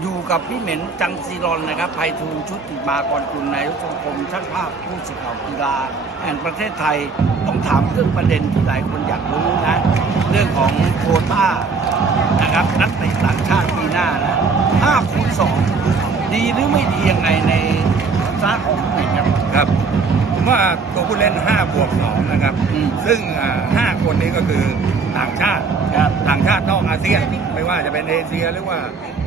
อยู่กับพี่เหม็นจังซีรอนนะครับไพฑูรย์ชุติมากรกุลนายกสมาคมช่างภาพผู้สื่อข่าวกีฬาแห่งประเทศไทยต้องถามเรื่องประเด็นที่หลายคนอยากรู้นะเรื่องของโควต้านะครับนักเตะต่างชาติปีหน้านะ5คูณ2ดีหรือไม่ดียังไงในทัศนะของพี่เหม็นครับครับผมว่าตัวผู้เล่น 5 บวก 2 นะครับอืมซึ่งอ่า5คนนี้ก็คือต่างชาติครับ ต่างชาตินอกอาเซียน ไม่ว่าจะเป็นเอเชียหรือว่า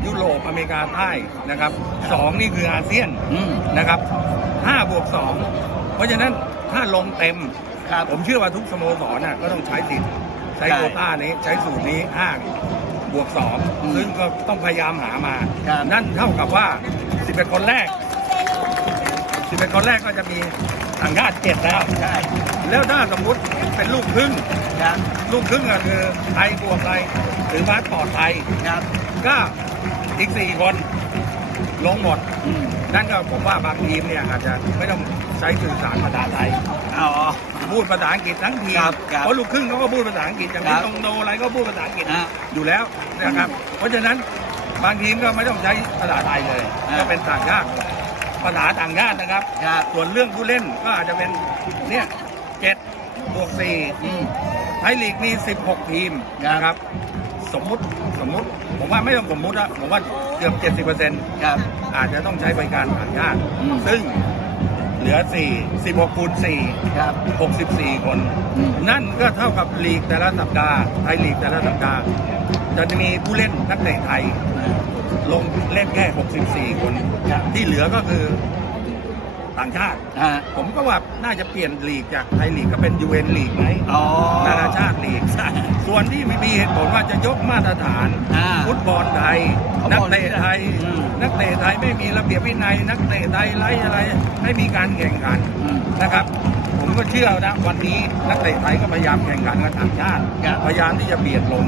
ยุโรปอเมริกาใต้นะครับสองนี่คืออาเซียนอืมนะครับ5บวก2เพราะฉะนั้นถ้าลงเต็มครับผมเชื่อว่าทุกสโมสรน่ะก็ต้องใช้สิทธิ์ใช้ใช่โควต้านี้ใช้สูตรนี้5บวกอืม2ซึ่งก็ต้องพยายามหามาครับนั่นเท่ากับว่า 11 คนแรก 11 คนแรกก็จะมีต่างชาติเจ็ดแล้วใช่แล้วถ้าสมมุติเป็นลูกครึ่ง ครับลูกครึ่งก็คือไทยบวกไทยหรือพาสปอร์ตไทยครับก็อีก4คนลงหมดอืมนั่นก็ผมว่าบางทีมเนี่ยอาจจะไม่ต้องใช้สื่อสารภาษาไทยอ๋อพูดภาษาอังกฤษทั้งทีมครับครับเพราะลูกครึ่งเขาก็พูดภาษาอังกฤษอย่างครัที่บตรงโนอะไรก็พูดภาษาอังกฤษอะอยู่แล้วนะครับ เพราะฉะนั้นบางทีมก็ไม่ต้องใช้ภาษาไทยเลยอะก็เป็นต่างชาติภาษาต่างชาตินะครับ ครับส่วนเรื่องผู้เล่นก็อาจจะเป็นเนี่ยเจ็ดบวกสี่อืม ไทยลีกมี 16 ทีมนะครับ สมมุติสมมุติ ผมว่าไม่ต้องสมมุติอะผมว่าเกือบ 70%ครับ อาจจะต้องใช้บริการต่างชาติอืม ซึ่งเหลือ 4 16คูณ4 ครับ 64 คน อืม นั่นก็เท่ากับลีกแต่ละสัปดาห์ไทยลีกแต่ละสัปดาห์ จะมีผู้เล่นนักเตะไทย ลงเล่นแค่ 64 คน ครับ ที่เหลือก็คือต่างชาติอ่าผมก็ว่า น่าจะเปลี่ยนลีกจากไทยลีกก็เป็นยูเอ็นลีกไหมอ๋อ นานาชาติลีกใช่ส่วนที่มีเหตุผลว่าจะยกมาตรฐานอ่าฟุตบอลไทยเขาบอกนักเตะไทย อืมนักเตะไทยไม่มีระเบียบวินัย นักเตะไทยไร้อะไรไม่มีการแข่งขันอืมนะครับ ผมก็เชื่อนะวันนี้นักเตะไทยก็พยายามแข่งขันกับต่างชาติ ครับ พยายามที่จะเบียดลง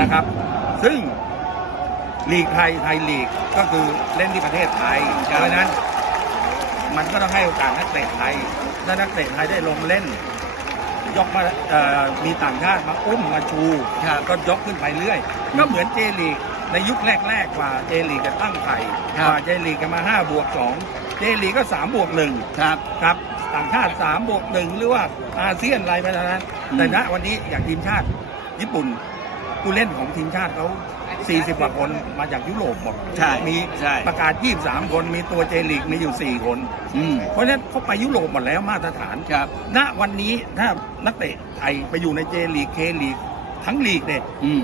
นะครับ ซึ่ง ลีกไทยไทยลีกก็คือเล่นที่ประเทศไทยเพราะฉะนั้น มันก็ต้องให้โอกาสนักเตะไทย ถ้านักเตะไทยได้ลงเล่น ยกมาเอ่อมีต่างชาติมาอุ้มมาชูครับก็ยกขึ้นไปเรื่อย ก็เหมือนเจลีกในยุคแรกๆกว่าเจลีกจะตั้งไข่ครับกว่าเจลีกจะมา5บวก2เจลีกก็3บวก1ครับครับต่างชาติ3บวก1หรือว่าอาเซียนอะไรไปนั้นอืมแต่ณวันนี้อย่างทีมชาติญี่ปุ่นผู้เล่นของทีมชาติเขา 40กว่าคนมาจากยุโรปหมดใช่มีใช่ ประกาศ 23 คนมีตัวเจลีกมีอยู่ 4 คน อืมเพราะฉะนั้นเขาไปยุโรปหมดแล้วมาตรฐาน ครับ ณวันนี้ถ้านักเตะไทยไปอยู่ในเจลีกเคลีกทั้งลีกเนี่ยอืม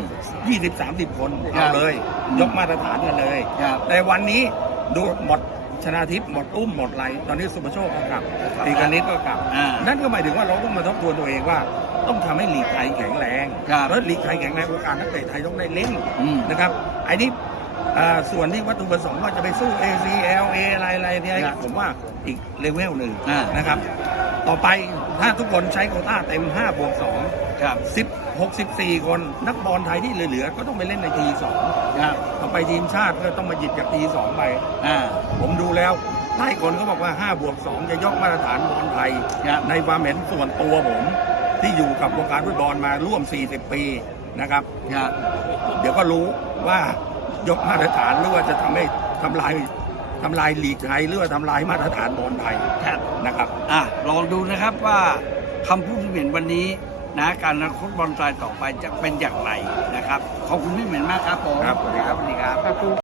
ยี่สิบสามสิบคน ครัเอาบเลย อืม ยกมาตรฐานกันเลย ครับ แต่วันนี้ดูหมด ชนะทิพย์หมดอุ้มหมดไหลตอนนี้สุภโชคก็กลับตีกนิดก็กลับ อ่านั่นก็หมายถึงว่าเราต้องมาทบทวนตัวเองว่า ต้องทำให้ลีกไทยแข็งแรงครับแล้วลีกไทยแข็งแรงโอกาสนักเตะไทยต้องได้เล่นอืม นะครับไอ้นี่อ่า ส่วนที่วัตถุประสงค์ว่าจะไปสู้ ACLA อะไรอะไรเนี่ยครับผมว่าอีกเลเวลหนึ่งอ่านนะครับ ต่อไปถ้าทุกคนใช้โควต้าเต็ม5บวก2ครับ10 64 คนนักบอลไทยที่เหลือๆก็ต้องไปเล่นในทีสองครับต่อไปทีมชาติก็ต้องมาหยิบจากทีสองไป อ่า ผมดูแล้วหลายคนก็บอกว่า 5 บวก 2 จะยกมาตรฐานบอลไทย ครับ ในความเห็นส่วนตัวผม ที่อยู่กับวงการฟุตบอลมาร่วม 40 ปีนะครับ ครับ เดี๋ยวก็รู้ว่า ยกมาตรฐานหรือว่าจะทำให้ทำลายทำลายลีกไทยหรือว่าทำลายมาตรฐานบอลไทยครับนะครับอะลองดูนะครับว่าคำพูดพี่เหม็นวันนี้นะการนักฟุตบอลไทยต่อไปจะเป็นอย่างไรนะครับ ขอบคุณพี่เหม็นมากครับผมครับสวัสดีครับสวัสดีครับ